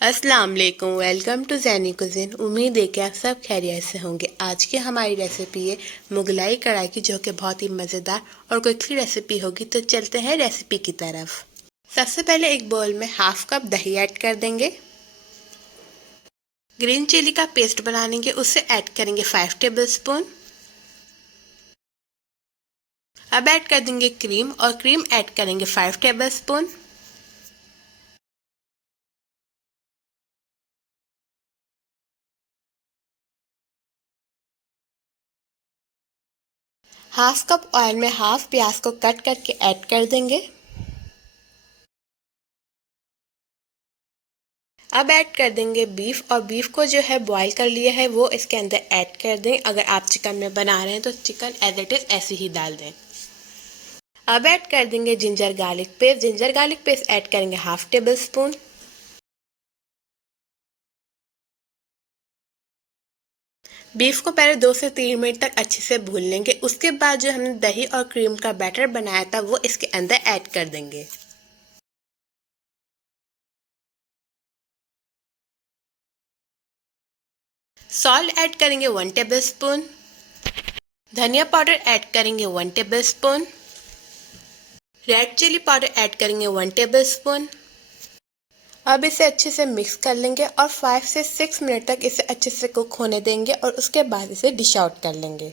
अस्सलाम वालेकुम, welcome to ज़ैनी कुज़िन। उम्मीद है कि आप सब खैरियत से होंगे। आज की हमारी रेसिपी है मुगलाई कढ़ाई की, जो कि बहुत ही मज़ेदार और क्विकली रेसिपी होगी। तो चलते हैं रेसिपी की तरफ। सबसे पहले एक बाउल में हाफ कप दही ऐड कर देंगे। ग्रीन चिली का पेस्ट बना लेंगे, उससे ऐड करेंगे 5 टेबल स्पून। अब ऐड कर देंगे क्रीम, और क्रीम ऐड करेंगे 5 table spoon. Half cup oil में हाफ प्याज को कट करके ऐड कर देंगे। अब ऐड कर देंगे बीफ, और बीफ को जो है बॉईल कर लिया है वो इसके अंदर ऐड कर दें। अगर आप चिकन में बना रहे हैं तो चिकन एज इट इज ऐसे ही डाल दें। अब ऐड कर देंगे ginger garlic paste. Ginger garlic paste add करेंगे हाफ टेबल स्पून। बीफ को पहले 2 से 3 मिनट तक अच्छे से भून लेंगे। उसके बाद जो हमने दही और क्रीम का बैटर बनाया था वो इसके अंदर ऐड कर देंगे। सॉल्ट ऐड करेंगे 1 टेबल स्पून। धनिया पाउडर ऐड करेंगे 1 tablespoon. Red chilli powder add करेंगे 1 टेबल स्पून। अब इसे अच्छे से मिक्स कर लेंगे और 5 से 6 मिनट तक इसे अच्छे से कुक होने देंगे, और उसके बाद इसे डिश आउट कर लेंगे।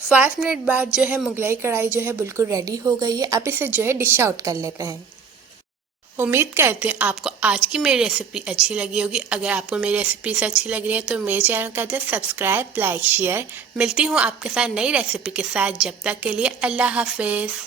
5 मिनट बाद जो है मुगलाई कढ़ाई जो है बिल्कुल रेडी हो गई है। अब इसे जो है डिश आउट कर लेते हैं। उम्मीद करते हैं आपको आज की मेरी रेसिपी अच्छी लगी होगी। अगर आपको मेरी रेसिपीज अच्छी लग रही है तो मेरे चैनल का दे सब्सक्राइब, लाइक, शेयर। मिलती हूँ आपके साथ नई रेसिपी के साथ। जब तक के लिए अल्लाह हाफिज़।